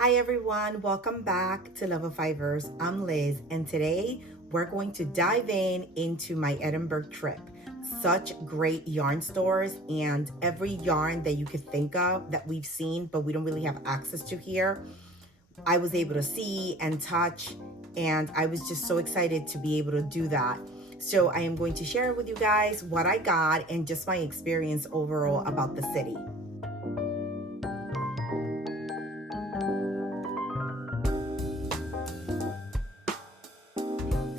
Hi everyone, welcome back to Love of Fibres. I'm Liz, and today we're going to dive into my Edinburgh trip. Such great yarn stores, and every yarn that you could think of that we've seen but we don't really have access to here, I was able to see and touch, and I was just so excited to be able to do that. So I am going to share with you guys what I got and just my experience overall about the city.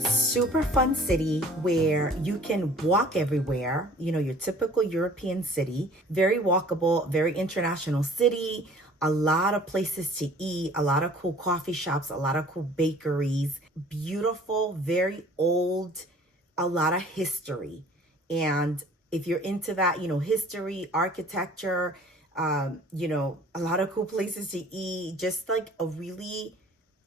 Super fun city where you can walk everywhere, your typical European city, very walkable, very international city, a lot of places to eat, a lot of cool coffee shops, a lot of cool bakeries, beautiful, very old, a lot of history. And if you're into that, history, architecture, a lot of cool places to eat, just like a really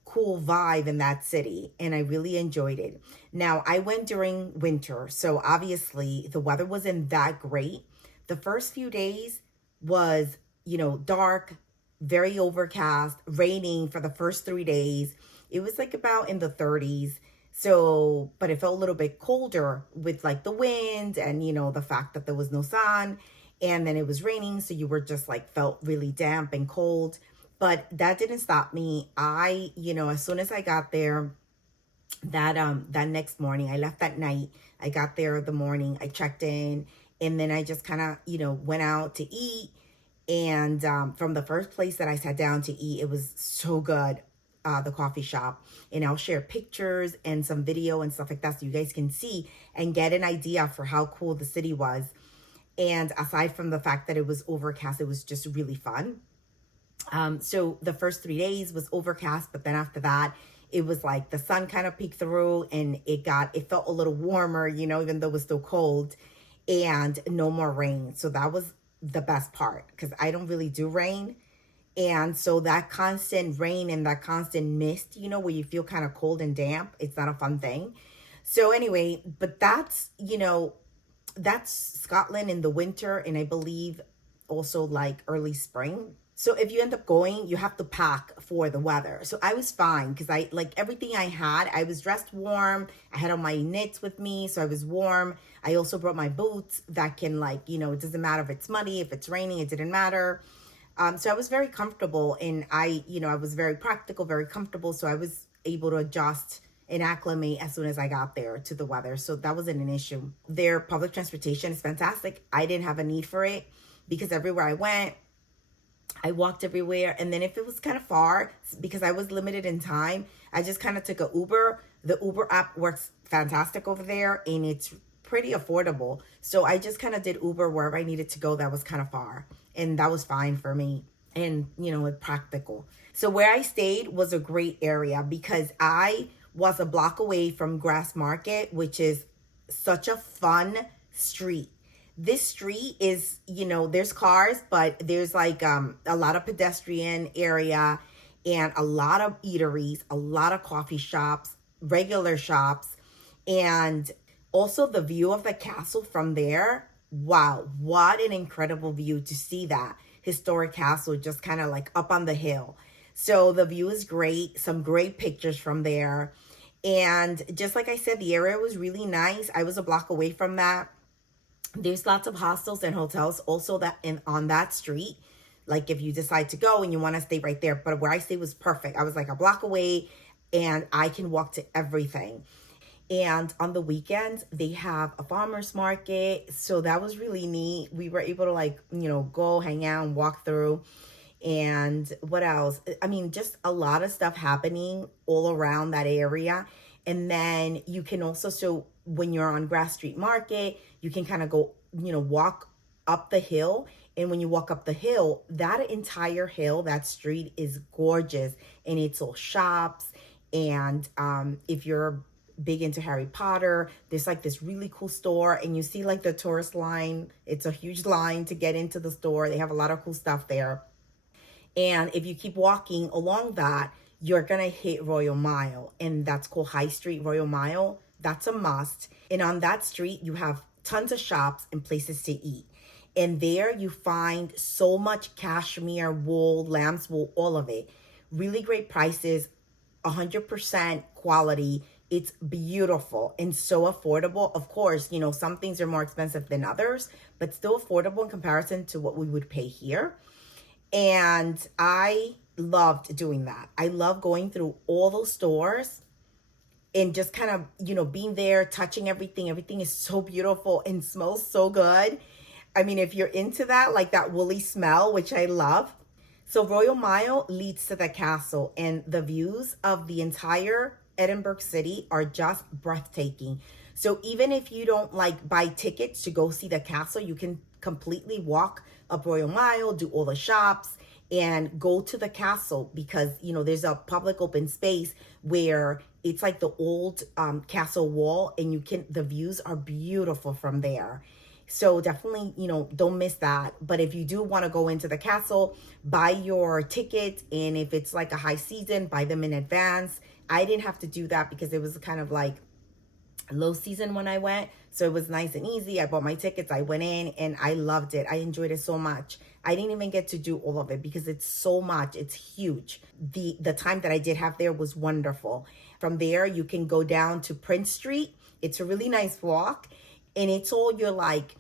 cool vibe in that city, and I really enjoyed it. Now, I went during winter, so obviously the weather wasn't that great. The first few days was, dark, very overcast, raining for the first 3 days. It was like about in the 30s. So, but it felt a little bit colder with like the wind and, the fact that there was no sun, and then it was raining. So you were just like felt really damp and cold. But that didn't stop me. As soon as I got there, that next morning, I left that night. I got there the morning, I checked in, and then I just kind of, went out to eat. And from the first place that I sat down to eat, it was so good, the coffee shop. And I'll share pictures and some video and stuff like that so you guys can see and get an idea for how cool the city was. And aside from the fact that it was overcast, it was just really fun. So the first 3 days was overcast, but then after that, it was like the sun kind of peeked through and it felt a little warmer, even though it was still cold, and no more rain. So that was the best part because I don't really do rain. And so that constant rain and that constant mist, where you feel kind of cold and damp, it's not a fun thing. So anyway, but that's Scotland in the winter, and I believe also like early spring. So if you end up going, you have to pack for the weather. So I was fine because I like everything I had. I was dressed warm. I had all my knits with me, so I was warm. I also brought my boots that can it doesn't matter if it's muddy, if it's raining, it didn't matter. So I was very comfortable, and I was very practical, very comfortable. So I was able to adjust and acclimate as soon as I got there to the weather. So that wasn't an issue. Their public transportation is fantastic. I didn't have a need for it because everywhere I went, I walked everywhere. And then if it was kind of far, because I was limited in time, I just kind of took a Uber. The Uber app works fantastic over there, and it's pretty affordable. So I just kind of did Uber wherever I needed to go that was kind of far. And that was fine for me. And, practical. So where I stayed was a great area because I was a block away from Grassmarket, which is such a fun street. This street is, there's cars, but there's like a lot of pedestrian area and a lot of eateries, a lot of coffee shops, regular shops, and also the view of the castle from there. Wow, what an incredible view to see that historic castle just kind of like up on the hill. So the view is great, some great pictures from there. And just like I said, the area was really nice. I was a block away from that. There's lots of hostels and hotels also on that street. Like if you decide to go and you want to stay right there. But where I stayed was perfect. I was like a block away and I can walk to everything. And on the weekends, they have a farmer's market. So that was really neat. We were able to go hang out and walk through. And what else? I mean, just a lot of stuff happening all around that area. And then you can also, so when you're on Grass Street Market, you can kind of go, walk up the hill. And when you walk up the hill, that entire hill, that street is gorgeous. And it's all shops. And if you're big into Harry Potter, there's like this really cool store. And you see like the tourist line. It's a huge line to get into the store. They have a lot of cool stuff there. And if you keep walking along that, you're going to hit Royal Mile. And that's called High Street Royal Mile. That's a must. And on that street, you have tons of shops and places to eat. And there you find so much cashmere, wool, lamb's wool, all of it. really great prices, 100% quality. It's beautiful and so affordable. Of course, you know, some things are more expensive than others, but still affordable in comparison to what we would pay here. And I loved doing that. I love going through all those stores and just kind of, you know, being there, touching everything. Everything is so beautiful and smells so good. I mean, if you're into that, like that woolly smell, which I love. So Royal Mile leads to the castle, and the views of the entire Edinburgh city are just breathtaking. So even if you don't like buy tickets to go see the castle, you can completely walk up Royal Mile, do all the shops, and go to the castle, because, you know, there's a public open space where it's like the old castle wall, and the views are beautiful from there. So definitely, you know, don't miss that. But if you do want to go into the castle, buy your tickets. And if it's like a high season, buy them in advance. I didn't have to do that because it was kind of like low season when I went. So it was nice and easy. I bought my tickets. I went in and I loved it. I enjoyed it so much. I didn't even get to do all of it because it's so much. It's huge. The time that I did have there was wonderful. From there, you can go down to Prince Street. It's a really nice walk. And it's all your like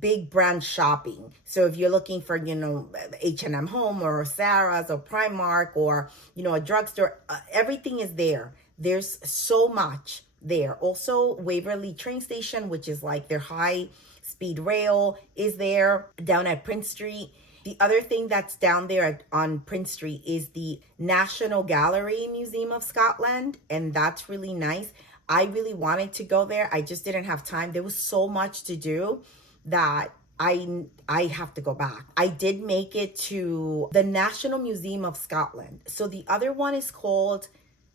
big brand shopping. So if you're looking for, you know, H&M Home or Sarah's or Primark or, you know, a drugstore, everything is there. There's so much there. Also, Waverley train station, which is like their high speed rail, is there down at Prince Street. The other thing that's down there on Prince Street is the National Gallery Museum of Scotland, and that's really nice. I really wanted to go there. I just didn't have time. There was so much to do that I have to go back. I did make it to the National Museum of Scotland. So the other one is called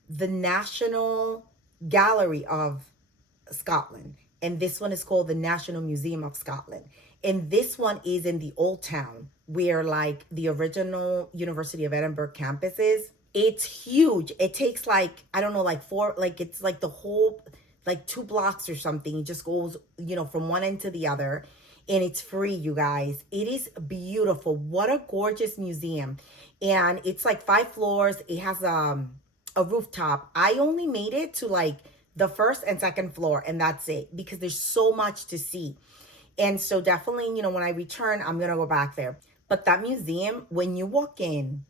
the National Gallery of Scotland, and this one is called the National Museum of Scotland. And this one is in the Old Town, where like the original University of Edinburgh campus is. It's huge. It takes like, I don't know, like it's like the whole, like 2 blocks or something. It just goes, you know, from one end to the other. And it's free, you guys. It is beautiful. What a gorgeous museum. And it's like 5 floors. It has a rooftop. I only made it to like the first and second floor, and that's it, because there's so much to see. And so definitely, you know, when I return, I'm going to go back there. But that museum, when you walk in,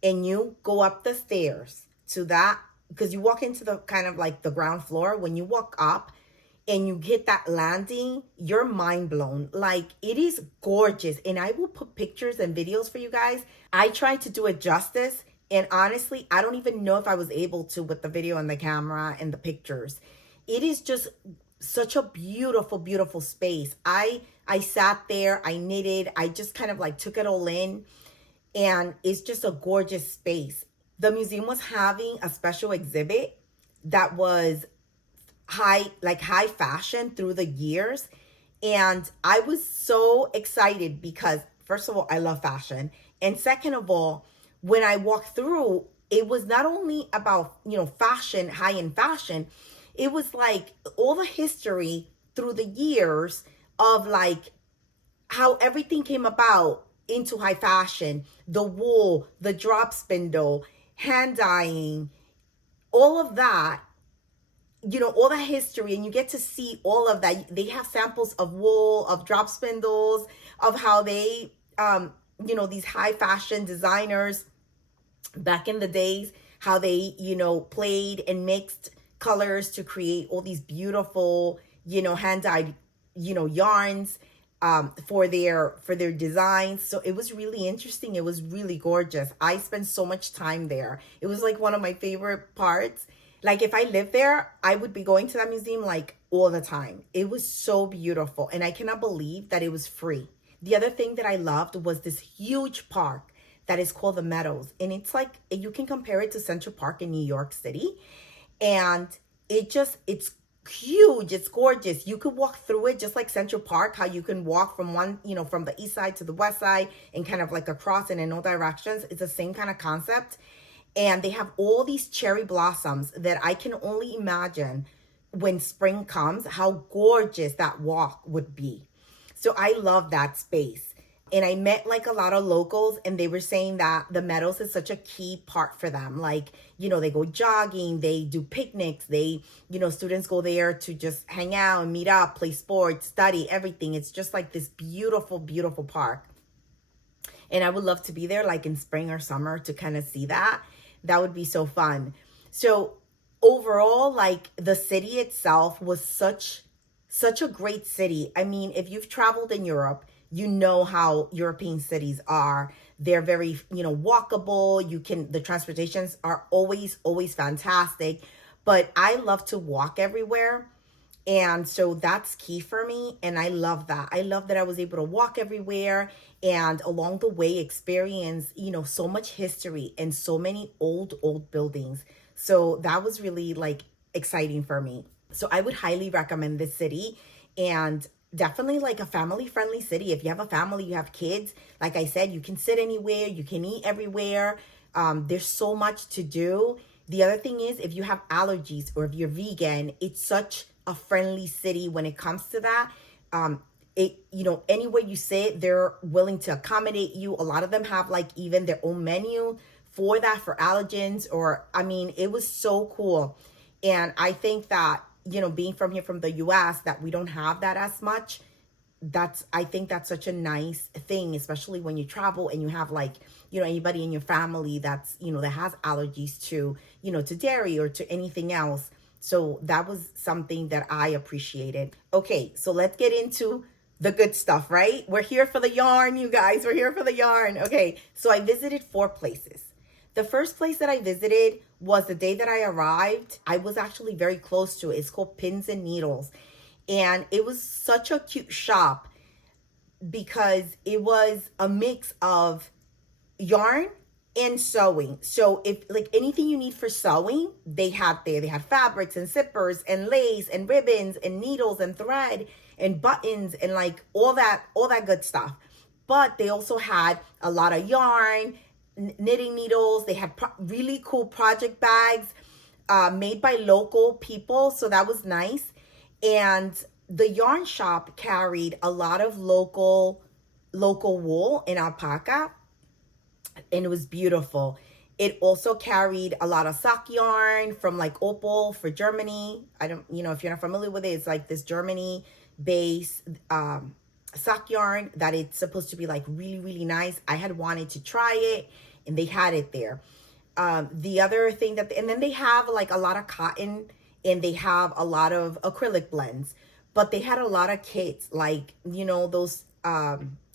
and you go up the stairs to that, because you walk into the kind of like the ground floor, when you walk up and you hit that landing, you're mind blown. Like, it is gorgeous. And I will put pictures and videos for you guys. I tried to do it justice. And honestly, I don't even know if I was able to with the video and the camera and the pictures. It is just such a beautiful, beautiful space. I sat there, I knitted, I just kind of like took it all in. And it's just a gorgeous space. The museum was having a special exhibit that was high fashion through the years. And I was so excited because, first of all, I love fashion. And second of all, when I walked through, it was not only about, you know, fashion, high-end fashion. It was like all the history through the years of like how everything came about into high fashion, the wool, the drop spindle, hand dyeing, all of that, you know, all the history, and you get to see all of that. They have samples of wool, of drop spindles, of how they, you know, these high fashion designers back in the days, how they, you know, played and mixed colors to create all these beautiful, you know, hand dyed, you know, yarns for their designs. So it was really interesting. It was really gorgeous. I spent so much time there. It was like one of my favorite parts. Like, if I lived there, I would be going to that museum like all the time. It was so beautiful. And I cannot believe that it was free. The other thing that I loved was this huge park that is called the Meadows. And it's like, you can compare it to Central Park in New York City. And it's huge. It's gorgeous. You could walk through it just like Central Park, how you can walk from one, you know, from the east side to the west side and kind of like across and in all directions. It's the same kind of concept. And they have all these cherry blossoms that I can only imagine when spring comes, how gorgeous that walk would be. So I love that space. And I met like a lot of locals, and they were saying that the Meadows is such a key part for them. Like, they go jogging, they do picnics, students go there to just hang out and meet up, play sports, study, everything. It's just like this beautiful, beautiful park. And I would love to be there like in spring or summer to kind of see that. That would be so fun. So overall, like the city itself was such a great city. I mean, if you've traveled in Europe, you know how European cities are. They're very, walkable. The transportations are always fantastic. But I love to walk everywhere. And so that's key for me. And I love that. I love that I was able to walk everywhere and along the way experience, so much history and so many old buildings. So that was really like exciting for me. So I would highly recommend this city, and definitely like a family friendly city. If you have a family, you have kids, like I said, you can sit anywhere, you can eat everywhere. There's so much to do. The other thing is, if you have allergies or if you're vegan, it's such a friendly city when it comes to that. Anywhere you sit, they're willing to accommodate you. A lot of them have like even their own menu for that, for allergens, it was so cool. And I think that, being from here from the US, that we don't have that as much. I think that's such a nice thing, especially when you travel and you have like, anybody in your family that's, that has allergies to, to dairy or to anything else. So that was something that I appreciated. Okay, so let's get into the good stuff, right? We're here for the yarn, you guys. We're here for the yarn. Okay, so I visited 4 places. The first place that I visited was the day that I arrived. I was actually very close to it. It's called Pins and Needles. And it was such a cute shop because it was a mix of yarn and sewing. So if like anything you need for sewing, they had there. They had fabrics and zippers and lace and ribbons and needles and thread and buttons and like all that good stuff. But they also had a lot of yarn, knitting needles. They had really cool project bags made by local people. So that was nice. And the yarn shop carried a lot of local wool and alpaca, and it was beautiful. It also carried a lot of sock yarn from like Opal for Germany. I don't, if you're not familiar with it, it's like this Germany based sock yarn that it's supposed to be like really, really nice. I had wanted to try it, and they had it there. The other thing and then they have like a lot of cotton, and they have a lot of acrylic blends, but they had a lot of kits, like, those,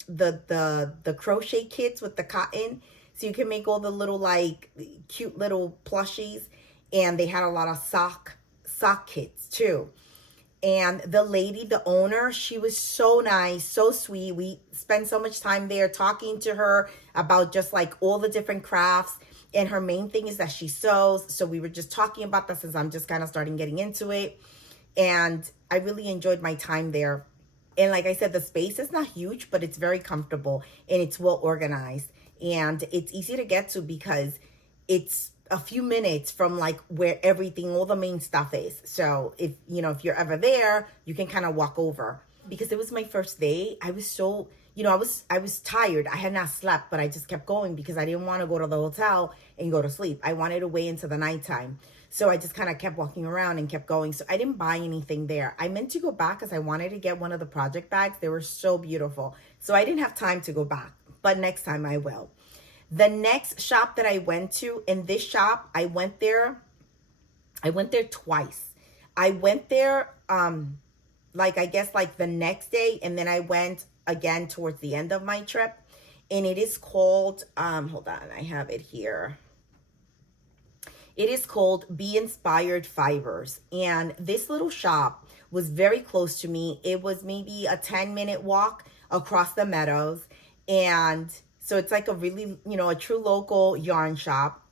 the crochet kits with the cotton. So you can make all the little like cute little plushies, and they had a lot of sock kits too. And the lady, the owner, she was so nice, so sweet. We spent so much time there talking to her about just like all the different crafts. And her main thing is that she sews. So we were just talking about this as I'm just kind of starting getting into it. And I really enjoyed my time there. And like I said, the space is not huge, but it's very comfortable and it's well organized. And it's easy to get to because it's a few minutes from like where all the main stuff is. So if you're ever there, you can kind of walk over. Because it was my first day, I was so, I was tired. I had not slept, but I just kept going because I didn't want to go to the hotel and go to sleep. I wanted to wait into the nighttime. So I just kind of kept walking around and kept going. So I didn't buy anything there. I meant to go back because I wanted to get one of the project bags. They were so beautiful. So I didn't have time to go back, but next time I will. The next shop that I went to, in this shop, I went there twice. I went there, I guess the next day, and then I went again towards the end of my trip. And it is called, hold on, I have it here. It is called Be Inspired Fibres. And this little shop was very close to me. It was maybe a 10-minute walk across the Meadows. And so it's like a really, a true local yarn shop.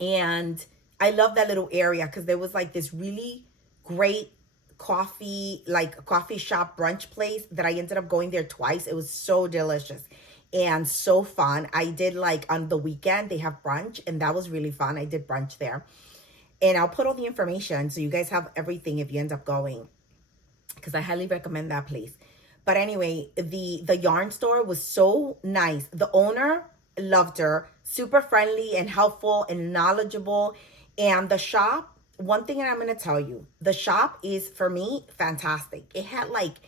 And I love that little area because there was like this really great coffee shop brunch place that I ended up going there twice. It was so delicious and so fun. I did on the weekend, they have brunch, and that was really fun. I did brunch there. And I'll put all the information so you guys have everything if you end up going, because I highly recommend that place. But anyway, the yarn store was so nice. The owner, loved her, super friendly and helpful and knowledgeable. And the shop, one thing that I'm going to tell you, the shop is, for me, fantastic. It had like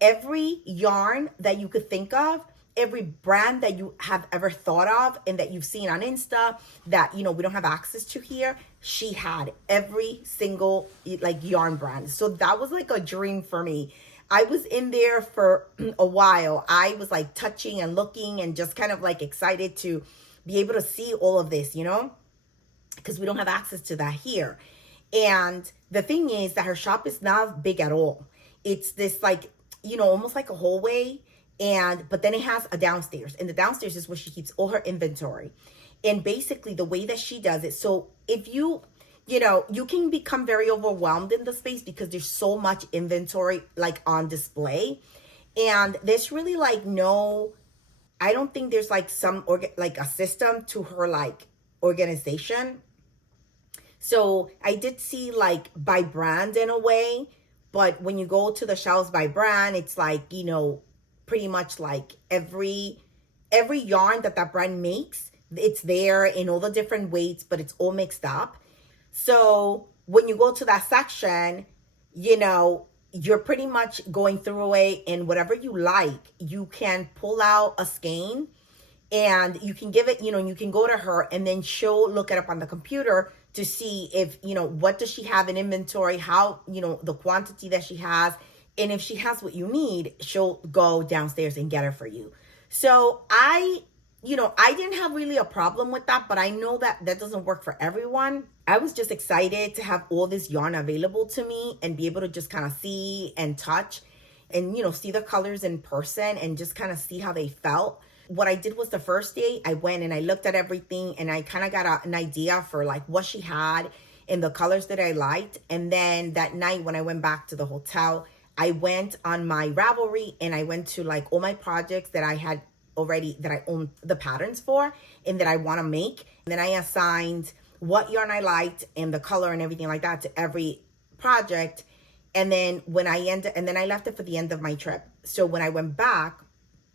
every yarn that you could think of, every brand that you have ever thought of and that you've seen on Insta that, you know, we don't have access to here. She had every single like yarn brand. So that was like a dream for me. I was in there for a while. I was like touching and looking and just kind of like excited to be able to see all of this, you know, because we don't have access to that here. And the thing is that her shop is not big at all. It's this like, you know, almost like a hallway. But then it has a downstairs, and the downstairs is where she keeps all her inventory. And basically the way that she does it, so if you know, you can become very overwhelmed in the space because there's so much inventory like on display. And there's really like no, I don't think there's like like a system to her like organization. So I did see like by brand in a way, but when you go to the shelves by brand, it's like, you know, pretty much like every yarn that brand makes, it's there in all the different weights, but it's all mixed up. So when you go to that section, you know, you're pretty much going through it, and whatever you like, you can pull out a skein and you can give it, you know, you can go to her and then she'll look it up on the computer to see if, you know, what does she have in inventory, how, you know, the quantity that she has. And if she has what you need, she'll go downstairs and get it for you. So I didn't have really a problem with that, but I know that that doesn't work for everyone. I was just excited to have all this yarn available to me and be able to just kind of see and touch and, you know, see the colors in person and just kind of see how they felt. What I did was the first day I went and I looked at everything and I kind of got an idea for like what she had and the colors that I liked. And then that night when I went back to the hotel, I went on my Ravelry and I went to like all my projects that I had already, that I owned the patterns for and that I want to make. And then I assigned what yarn I liked and the color and everything like that to every project. And then I left it for the end of my trip. So when I went back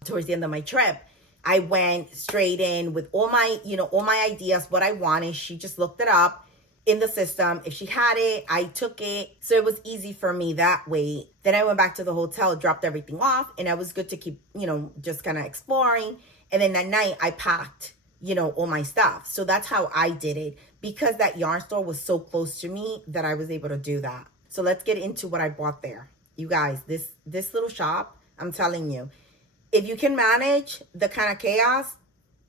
towards the end of my trip, I went straight in with all my, you know, all my ideas, what I wanted. She just looked it up in the system. If she had it, I took it. So it was easy for me that way. Then I went back to the hotel, dropped everything off, and I was good to keep, you know, just kind of exploring. And then that night I packed, you know, all my stuff. So that's how I did it, because that yarn store was so close to me that I was able to do that. So let's get into what I bought there. You guys, this little shop, I'm telling you, if you can manage the kind of chaos,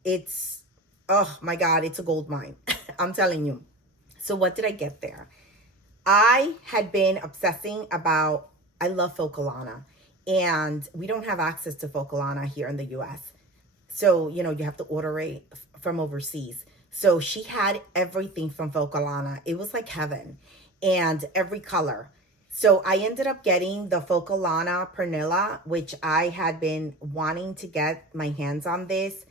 it's, oh my God, it's a gold mine. I'm telling you. So what did I get there? I had been obsessing about, I love Focolana, and we don't have access to Focolana here in the US. So, you know, you have to order it from overseas. So she had everything from Focolana. It was like heaven, and every color. So I ended up getting the Focolana Pernilla, which I had been wanting to get my hands on this.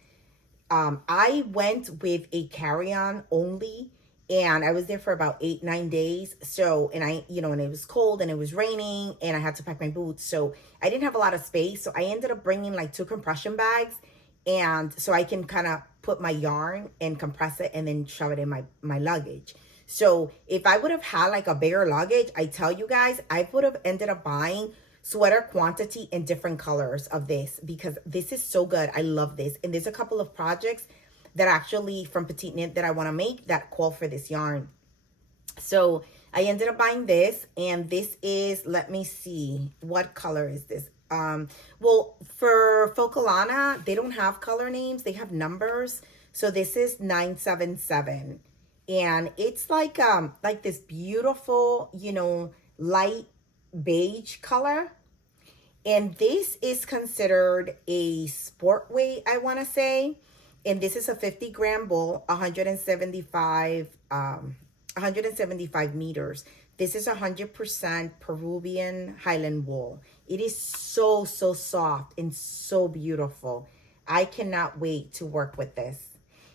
I went with a carry-on only, and I was there for about 8-9 days. So, and I, you know, and it was cold and it was raining and I had to pack my boots. So I didn't have a lot of space. So I ended up bringing like 2 compression bags, and so I can kind of put my yarn and compress it and then shove it in my luggage. So if I would have had like a bigger luggage, I tell you guys, I would have ended up buying sweater quantity in different colors of this, because this is so good. I love this. And there's a couple of projects that actually from Petite Knit that I want to make that call for this yarn. So I ended up buying this, and this is, let me see, what color is this? Well, for Focolana, they don't have color names, they have numbers. So this is 977, and it's like this beautiful, you know, light beige color. And this is considered a sport weight, I want to say. And this is a 50-gram ball, 175 meters. This is 100% Peruvian Highland wool. It is so, so soft and so beautiful. I cannot wait to work with this.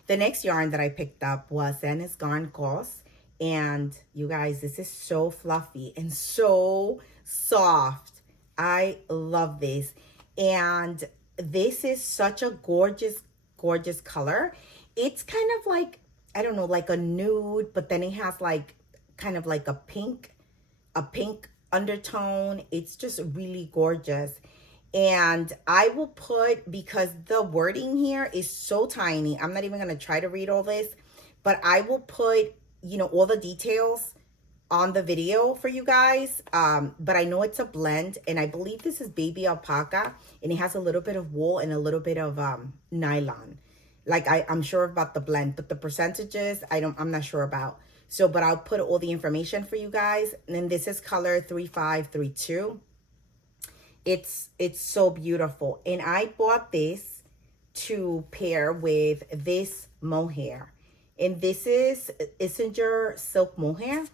The next yarn that I picked up was Ennis Garn Cos. And you guys, this is so fluffy and so soft. I love this. And this is such a gorgeous, gorgeous color. It's kind of like, I don't know, like a nude, but then it has like kind of like a pink undertone. It's just really gorgeous. And I will put, because the wording here is so tiny, I'm not even going to try to read all this, but I will put, you know, all the details on the video for you guys. But I know it's a blend, and I believe this is baby alpaca, and it has a little bit of wool and a little bit of nylon. Like I'm sure about the blend, but the percentages I'm not sure about. So, but I'll put all the information for you guys. And then this is color 3532. It's so beautiful. And I bought this to pair with this mohair. And this is Issenger Silk Mohair.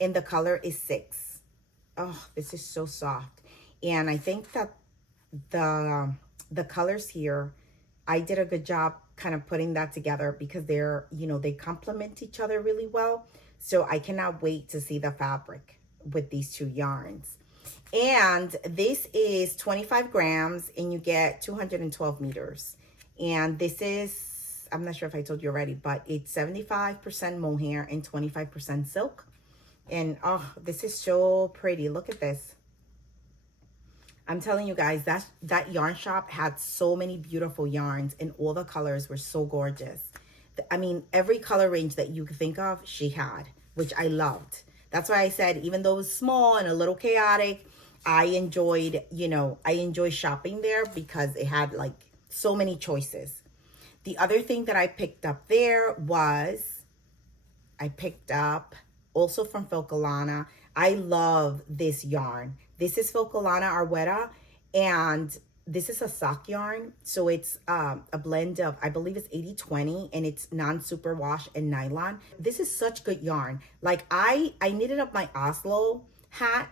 And the color is 6. Oh, this is so soft. And I think that the colors here, I did a good job kind of putting that together because they're, you know, they complement each other really well. So I cannot wait to see the fabric with these two yarns. And this is 25 grams and you get 212 meters. And this is, I'm not sure if I told you already, but it's 75% mohair and 25% silk. And oh, this is so pretty. Look at this. I'm telling you guys, that yarn shop had so many beautiful yarns and all the colors were so gorgeous. I mean, every color range that you could think of, she had, which I loved. That's why I said, even though it was small and a little chaotic, I enjoyed, you know, I enjoy shopping there because it had like so many choices. The other thing that I picked up there was, I picked up also from Filcolana. I love this yarn. This is Filcolana Arwetta, and this is a sock yarn. So it's a blend of, I believe it's 80-20, and it's non-superwash and nylon. This is such good yarn. Like I knitted up my Oslo hat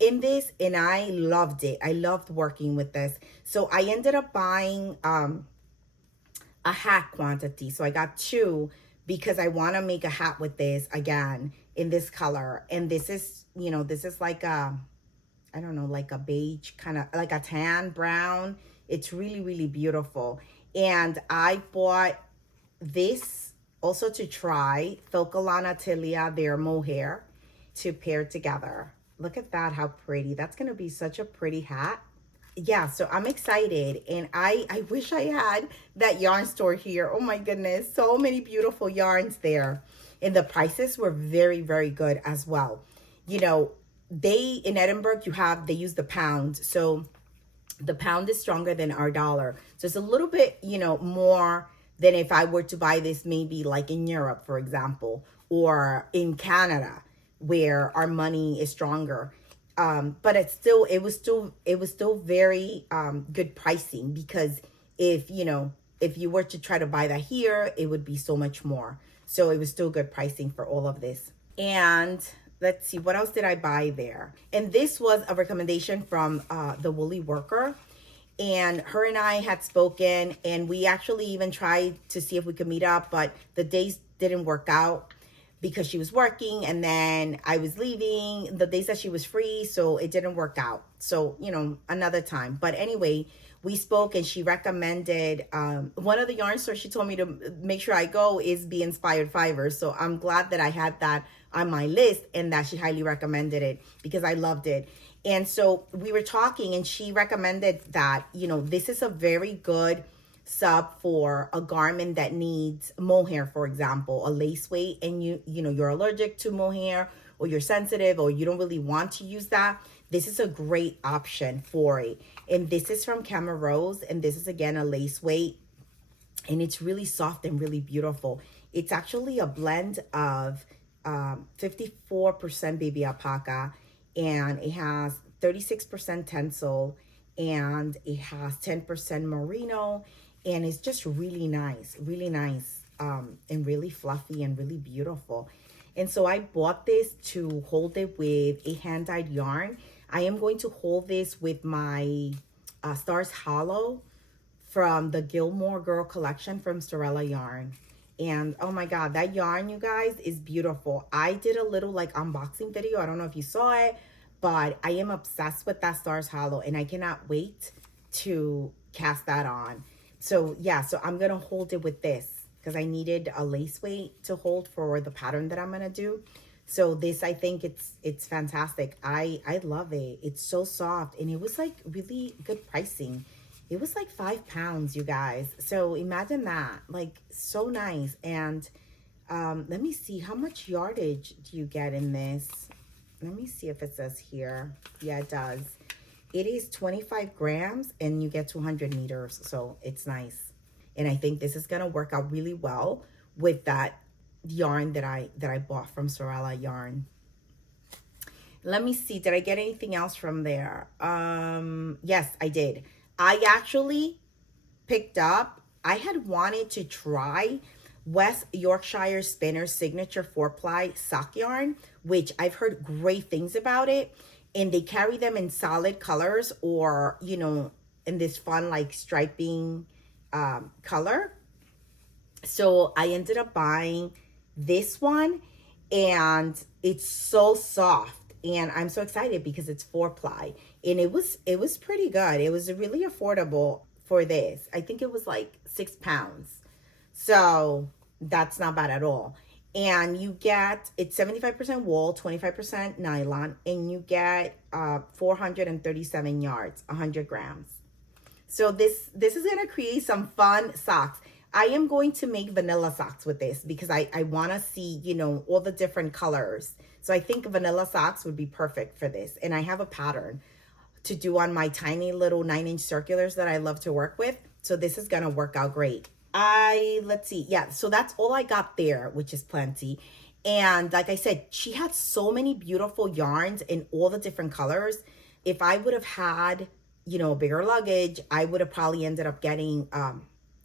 in this, and I loved it. I loved working with this. So I ended up buying a hat quantity. So I got 2 because I want to make a hat with this again in this color. And this is, you know, this is like a, I don't know, like a beige, kind of like a tan brown. It's really, really beautiful. And I bought this also to try, Filcolana Tilia, their mohair, to pair together. Look at that, how pretty. That's going to be such a pretty hat. Yeah, so I'm excited. And I wish I had that yarn store here. Oh my goodness, so many beautiful yarns there. And the prices were very, very good as well. You know, in Edinburgh, they use the pound. So the pound is stronger than our dollar. So it's a little bit, you know, more than if I were to buy this maybe like in Europe, for example, or in Canada, where our money is stronger. But it was still very good pricing, because if you were to try to buy that here, it would be so much more. So it was still good pricing for all of this. And let's see, what else did I buy there? And this was a recommendation from the Woolly Worker. And her and I had spoken, and we actually even tried to see if we could meet up, but the days didn't work out because she was working, and then I was leaving the days that she was free, so it didn't work out. So, you know, another time. But anyway, we spoke, and she recommended one of the yarn stores she told me to make sure I go is Be Inspired Fibres. So I'm glad that I had that on my list and that she highly recommended it, because I loved it. And so we were talking, and she recommended that, you know, this is a very good sub for a garment that needs mohair, for example, a lace weight, and you know, you're allergic to mohair, or you're sensitive, or you don't really want to use that. This is a great option for it. And this is from Camarose, and this is again a lace weight, and it's really soft and really beautiful. It's actually a blend of 54% baby alpaca, and it has 36% tencel, and it has 10% merino, and it's just really nice, and really fluffy and really beautiful. And so I bought this to hold it with a hand-dyed yarn. I am going to hold this with my Stars Hollow from the Gilmore Girl collection from Storella Yarn. And oh my God, that yarn, you guys, is beautiful. I did a little like unboxing video. I don't know if you saw it, but I am obsessed with that Stars Hollow, and I cannot wait to cast that on. So yeah, so I'm gonna hold it with this because I needed a lace weight to hold for the pattern that I'm gonna do. So this, I think it's fantastic. I love it. It's so soft, and it was like really good pricing. It was like £5, you guys. So imagine that, like so nice. And let me see, how much yardage do you get in this? Let me see if it says here. Yeah, it does. It is 25 grams and you get 200 meters. So it's nice. And I think this is going to work out really well with that yarn that I bought from Sorella Yarn. Let me see. Did I get anything else from there? Yes, I did. I actually picked up, I had wanted to try West Yorkshire Spinner's signature 4-ply sock yarn, which I've heard great things about it. And they carry them in solid colors, or, you know, in this fun like striping color. So I ended up buying this one, and it's so soft. And I'm so excited because it's 4-ply. And it was pretty good. It was really affordable for this. I think it was like £6. So that's not bad at all. And you get, it's 75% wool, 25% nylon, and you get 437 yards, 100 grams. So this is going to create some fun socks. I am going to make vanilla socks with this because I want to see, you know, all the different colors. So I think vanilla socks would be perfect for this. And I have a pattern to do on my tiny little 9-inch circulars that I love to work with. So this is going to work out great. Let's see. Yeah, so that's all I got there, which is plenty. And like I said, she had so many beautiful yarns in all the different colors. If I would have had, you know, bigger luggage, I would have probably ended up getting,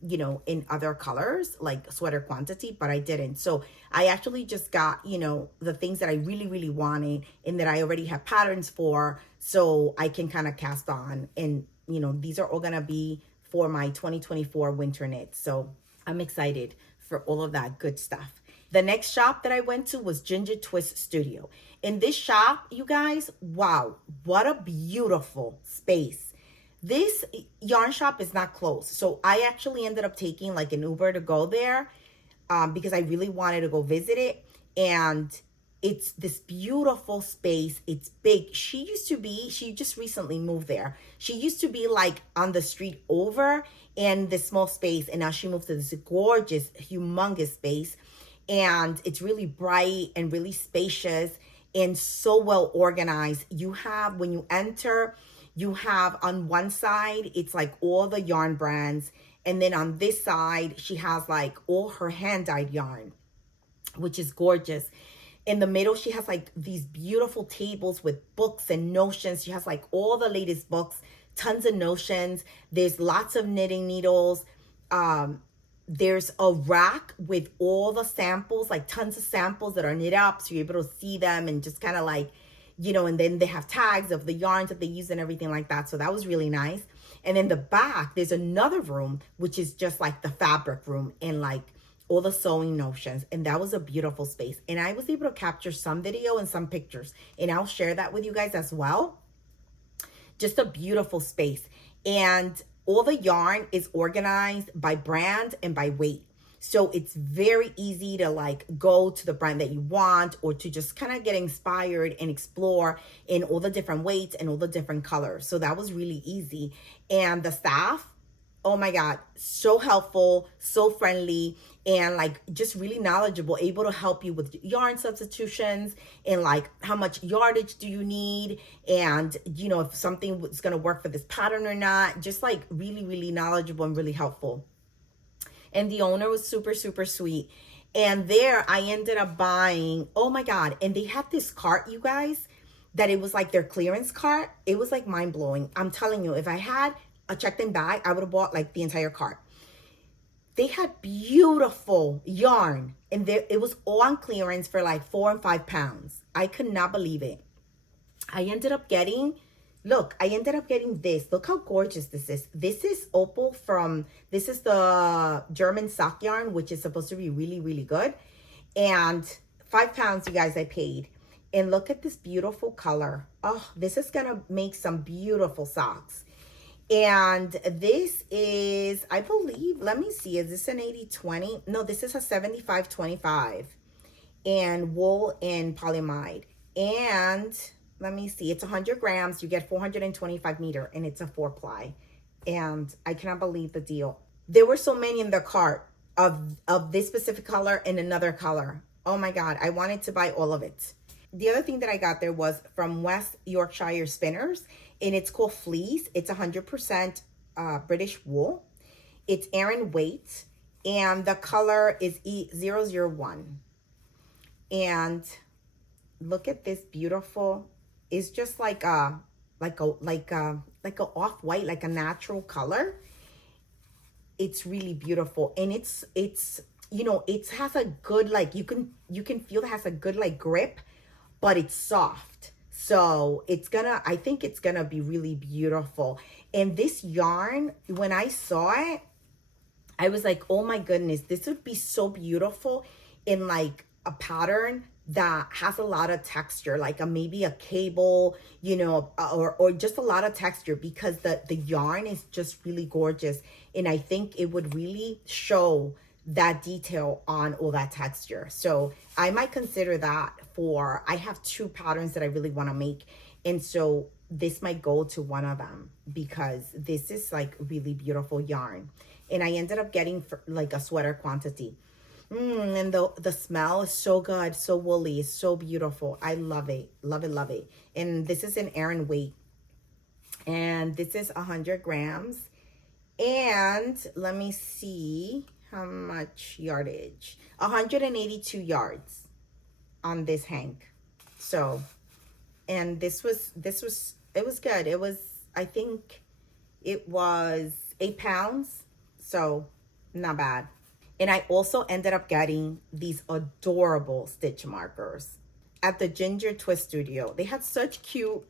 you know, in other colors, like sweater quantity, but I didn't. So I actually just got, you know, the things that I really, really wanted and that I already have patterns for, so I can kind of cast on. And, you know, these are all going to be for my 2024 winter knits. So I'm excited for all of that good stuff. The next shop that I went to was Ginger Twist Studio. In this shop, you guys, wow, what a beautiful space. This yarn shop is not closed. So I actually ended up taking like an Uber to go there because I really wanted to go visit it. And it's this beautiful space. It's big. She just recently moved there. She used to be like on the street over in this small space. And now she moved to this gorgeous, humongous space. And it's really bright and really spacious and so well organized. You have, when you enter, you have on one side, it's like all the yarn brands. And then on this side, she has like all her hand-dyed yarn, which is gorgeous. In the middle, she has like these beautiful tables with books and notions. She has like all the latest books, tons of notions. There's lots of knitting needles. There's a rack with all the samples, like tons of samples that are knit up. So you're able to see them and just kind of like, you know, and then they have tags of the yarns that they use and everything like that. So that was really nice. And in the back, there's another room, which is just like the fabric room and like all the sewing notions. And that was a beautiful space. And I was able to capture some video and some pictures. And I'll share that with you guys as well. Just a beautiful space. And all the yarn is organized by brand and by weight. So it's very easy to like go to the brand that you want or to just kind of get inspired and explore in all the different weights and all the different colors. So that was really easy. And the staff, oh my God, so helpful, so friendly, and like just really knowledgeable, able to help you with yarn substitutions and like how much yardage do you need, and you know, if something is going to work for this pattern or not. Just like really, really knowledgeable and really helpful. And the owner was super, super sweet. And there I ended up buying, oh my God, and they had this cart, you guys, that it was like their clearance cart. It was like mind blowing. I'm telling you, if I had a checked-in bag, I would have bought like the entire cart. They had beautiful yarn, and it was all on clearance for like £4 and £5. I could not believe it. I ended up getting this. Look how gorgeous this is. This is opal this is the German sock yarn, which is supposed to be really, really good. And £5, you guys, I paid. And look at this beautiful color. Oh, this is gonna make some beautiful socks. And this is, I believe, let me see, is this an 80/20? No, this is a 75/25. And wool and polyamide. And let me see, it's 100 grams. You get 425 meter, and it's a 4-ply. And I cannot believe the deal. There were so many in the cart of this specific color and another color. Oh my God, I wanted to buy all of it. The other thing that I got there was from West Yorkshire Spinners, and it's called Fleece. It's 100% British wool. It's Aran weight, and the color is E001. And look at this beautiful, it's just like a off-white, like a natural color. It's really beautiful. And it's you know, it has a good, like, you can feel it has a good like grip, but it's soft. So it's gonna, I think it's gonna be really beautiful. And this yarn, when I saw it, I was like, oh my goodness, this would be so beautiful in like a pattern that has a lot of texture, like maybe a cable, you know, or just a lot of texture, because the yarn is just really gorgeous. And I think it would really show that detail on all that texture. So I might consider that for, I have 2 patterns that I really want to make. And so this might go to one of them, because this is like really beautiful yarn. And I ended up getting for like a sweater quantity. And the smell is so good, so woolly, it's so beautiful. I love it, love it, love it. And this is an Aran weight. And this is 100 grams. And let me see how much yardage. 182 yards on this hank. So, and this was, it was good. It was, I think it was 8 pounds. So, not bad. And I also ended up getting these adorable stitch markers at the Ginger Twist Studio. They had such cute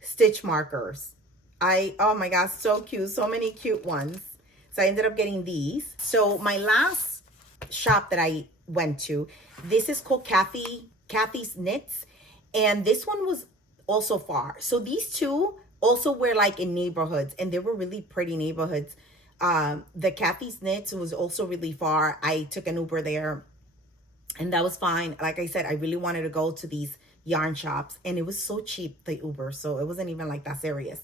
stitch markers. Oh my gosh, so cute. So many cute ones. So I ended up getting these. So my last shop that I went to, this is called Kathy's Knits. And this one was also far. So these two also were like in neighborhoods, and they were really pretty neighborhoods. The Kathy's Knits was also really far. I took an Uber there, and that was fine. Like I said, I really wanted to go to these yarn shops, and it was so cheap, the Uber, so it wasn't even like that serious.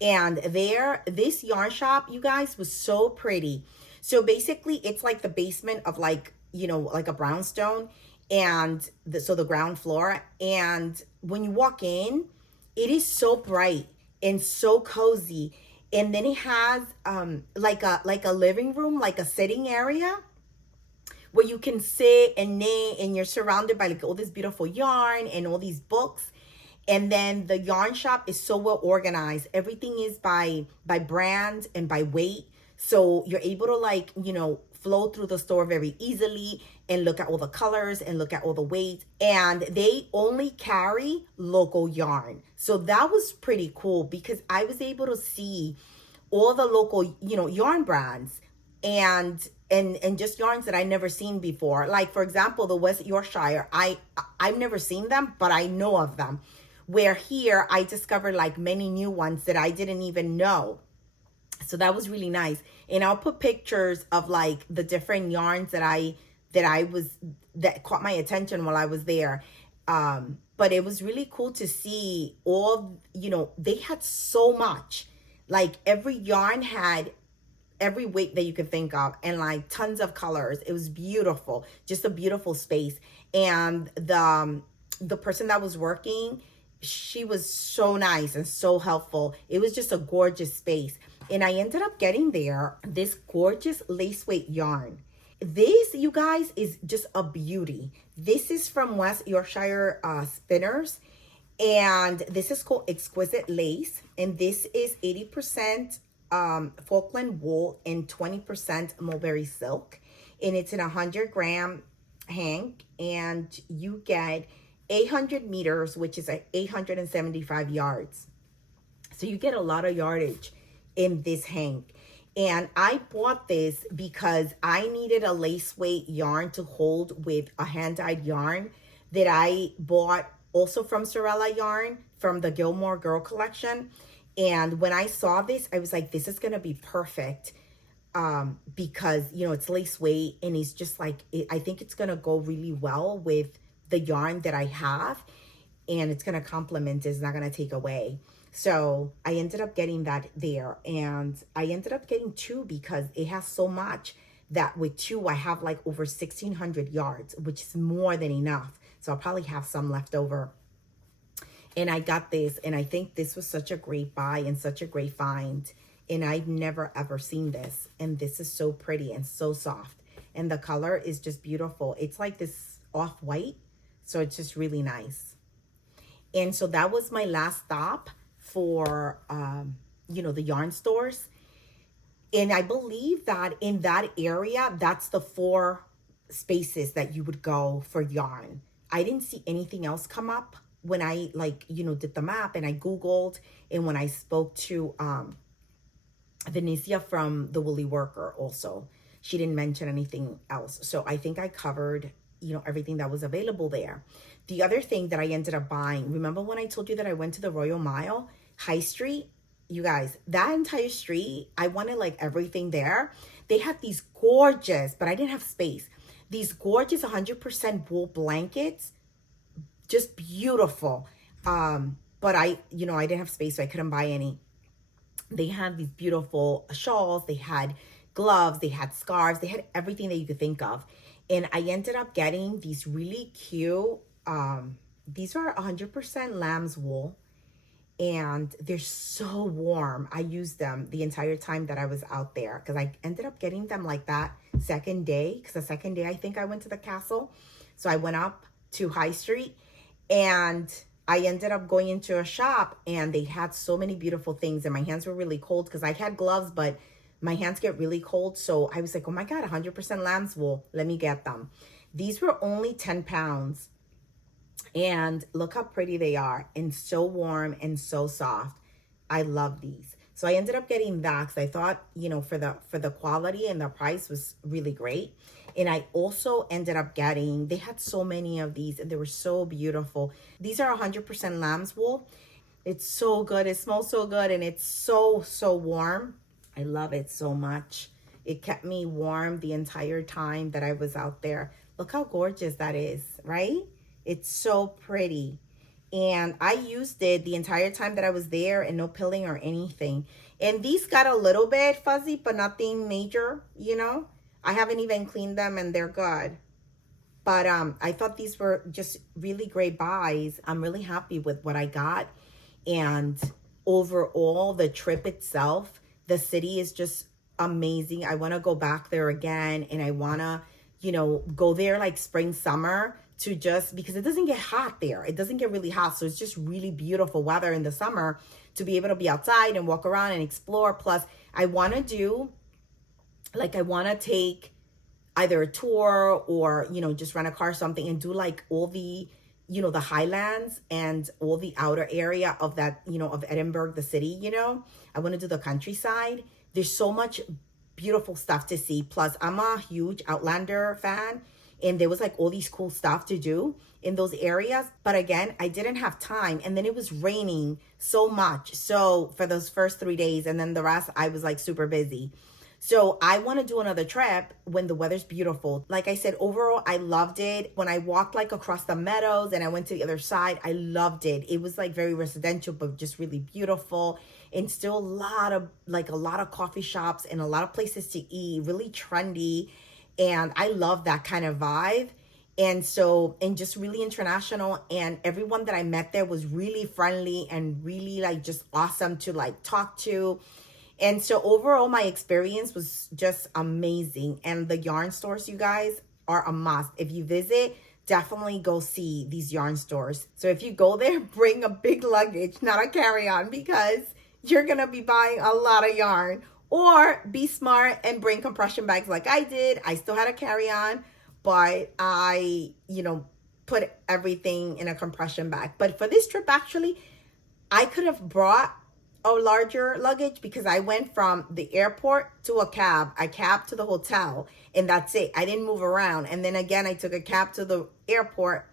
And this yarn shop, you guys, was so pretty. So basically it's like the basement of like, you know, like a brownstone, and so the ground floor. And when you walk in, it is so bright and so cozy. And then it has like a living room, like a sitting area where you can sit and knit, and you're surrounded by like all this beautiful yarn and all these books. And then the yarn shop is so well organized. Everything is by brand and by weight. So you're able to, like, you know, flow through the store very easily and look at all the colors and look at all the weights. And they only carry local yarn. So that was pretty cool, because I was able to see all the local, you know, yarn brands and just yarns that I never seen before. Like, for example, the West Yorkshire, I've never seen them, but I know of them. Where here I discovered like many new ones that I didn't even know. So that was really nice. And I'll put pictures of like the different yarns that caught my attention while I was there. But it was really cool to see all, you know, they had so much. Like every yarn had every weight that you could think of, and like tons of colors. It was beautiful, just a beautiful space. And the person that was working, she was so nice and so helpful. It was just a gorgeous space. And I ended up getting there this gorgeous lace weight yarn. This, you guys, is just a beauty. This is from West Yorkshire Spinners, and this is called Exquisite Lace. And this is 80% Falkland wool and 20% mulberry silk. And it's in 100 gram hank, and you get 800 meters, which is 875 yards. So you get a lot of yardage in this hank. And I bought this because I needed a lace weight yarn to hold with a hand-dyed yarn that I bought also from Sorella Yarn from the Gilmore Girl collection. And when I saw this, I was like, this is going to be perfect, because, you know, it's lace weight, and it's just like, I think it's going to go really well with the yarn that I have, and it's going to complement, it's not going to take away. So I ended up getting that there, and I ended up getting two because it has so much that with two, I have like over 1,600 yards, which is more than enough. So I'll probably have some left over. And I got this, and I think this was such a great buy and such a great find. And I've never ever seen this. And this is so pretty and so soft. And the color is just beautiful. It's like this off-white. So it's just really nice. And so that was my last stop for, you know, the yarn stores. And I believe that in that area, that's the 4 spaces that you would go for yarn. I didn't see anything else come up when I, like, you know, did the map and I Googled, and when I spoke to Vanissia from the Woolly Worker also. She didn't mention anything else. So I think I covered, you know, everything that was available there. The other thing that I ended up buying, remember when I told you that I went to the Royal Mile High Street? You guys, that entire street, I wanted like everything there. They had these gorgeous, but I didn't have space, these gorgeous 100% wool blankets, just beautiful. But I, you know, I didn't have space, so I couldn't buy any. They had these beautiful shawls, they had gloves, they had scarves, they had everything that you could think of. And I ended up getting these really cute, these are 100% lamb's wool, and they're so warm. I used them the entire time that I was out there, because I ended up getting them like that second day, because the second day I think I went to the castle. So I went up to High Street, and I ended up going into a shop, and they had so many beautiful things, and my hands were really cold because I had gloves, but my hands get really cold. So I was like, oh my God, 100% lamb's wool. Let me get them. These were only 10 pounds. And look how pretty they are, and so warm and so soft. I love these. So I ended up getting that because I thought, you know, for the quality and the price was really great. And I also ended up getting, they had so many of these and they were so beautiful. These are 100% lamb's wool. It's so good. It smells so good, and it's so, so warm. I love it so much. It kept me warm the entire time that I was out there. Look how gorgeous that is, right? It's so pretty. And I used it the entire time that I was there, and no pilling or anything. And these got a little bit fuzzy, but nothing major, you know. I haven't even cleaned them, and they're good. But I thought these were just really great buys. I'm really happy with what I got. And overall, the trip itself, the city is just amazing. I want to go back there again, and I want to, you know, go there like spring, summer, to just, because it doesn't get hot there. It doesn't get really hot. So it's just really beautiful weather in the summer to be able to be outside and walk around and explore. Plus, I want to do, like, I want to take either a tour or, you know, just rent a car or something and do like all the, you know, the highlands and all the outer area of that, you know, of Edinburgh, the city, you know. I want to do the countryside. There's so much beautiful stuff to see. Plus, I'm a huge Outlander fan, and there was like all these cool stuff to do in those areas. But again, I didn't have time. And then it was raining so much. So for those first 3 days, and then the rest, I was like super busy. So I want to do another trip when the weather's beautiful. Like I said, overall, I loved it. When I walked like across the meadows and I went to the other side, I loved it. It was like very residential, but just really beautiful. And still a lot of coffee shops and a lot of places to eat, really trendy. And I love that kind of vibe. And so, and just really international. And everyone that I met there was really friendly and really like just awesome to like talk to. And so overall, my experience was just amazing. And the yarn stores, you guys, are a must. If you visit, definitely go see these yarn stores. So if you go there, bring a big luggage, not a carry-on, because you're going to be buying a lot of yarn. Or be smart and bring compression bags like I did. I still had a carry-on, but I, you know, put everything in a compression bag. But for this trip, actually, I could have brought a larger luggage because I went from the airport to a cab to the hotel, and that's it. I didn't move around. And then again, I took a cab to the airport,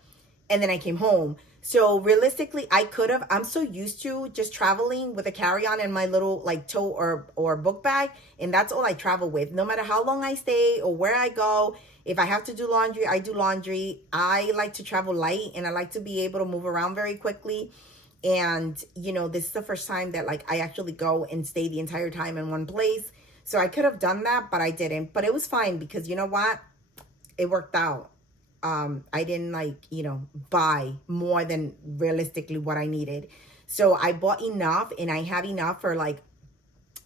and then I came home. So realistically, I could have, I'm so used to just traveling with a carry-on and my little like tote or book bag, and that's all I travel with. No matter how long I stay or where I go, if I have to do laundry, I do laundry. I like to travel light, and I like to be able to move around very quickly. And you know, this is the first time that like I actually go and stay the entire time in one place. So I could have done that, but I didn't. But it was fine because you know what? It worked out. I didn't like, you know, buy more than realistically what I needed. So I bought enough, and I have enough for like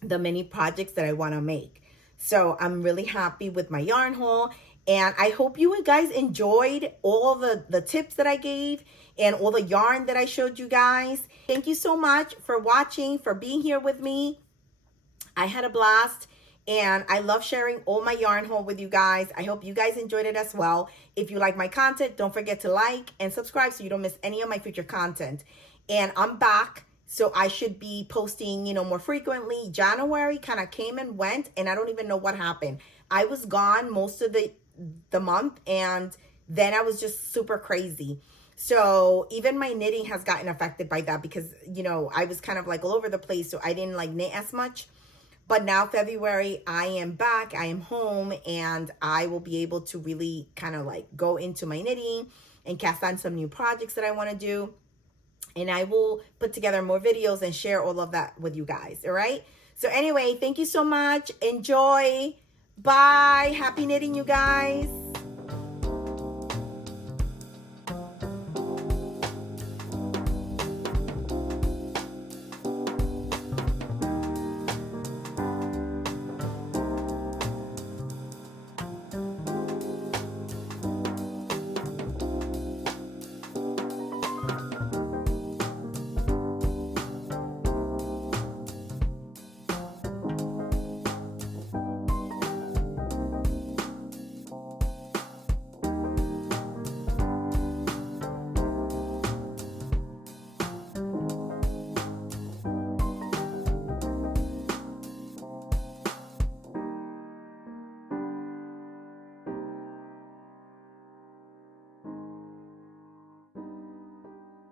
the many projects that I want to make. So I'm really happy with my yarn haul, and I hope you guys enjoyed all the tips that I gave and all the yarn that I showed you guys. Thank you so much for watching, for being here with me. I had a blast, and I love sharing all my yarn haul with you guys. I hope you guys enjoyed it as well. If you like my content, don't forget to like and subscribe so you don't miss any of my future content. And I'm back, so I should be posting, you know, more frequently. January kind of came and went, and I don't even know what happened. I was gone most of the month, and then I was just super crazy. So even my knitting has gotten affected by that because, you know, I was kind of like all over the place, so I didn't like knit as much. But now February, I am back, I am home, and I will be able to really kind of like go into my knitting and cast on some new projects that I want to do. And I will put together more videos and share all of that with you guys, all right? So anyway, thank you so much. Enjoy. Bye. Happy knitting, you guys.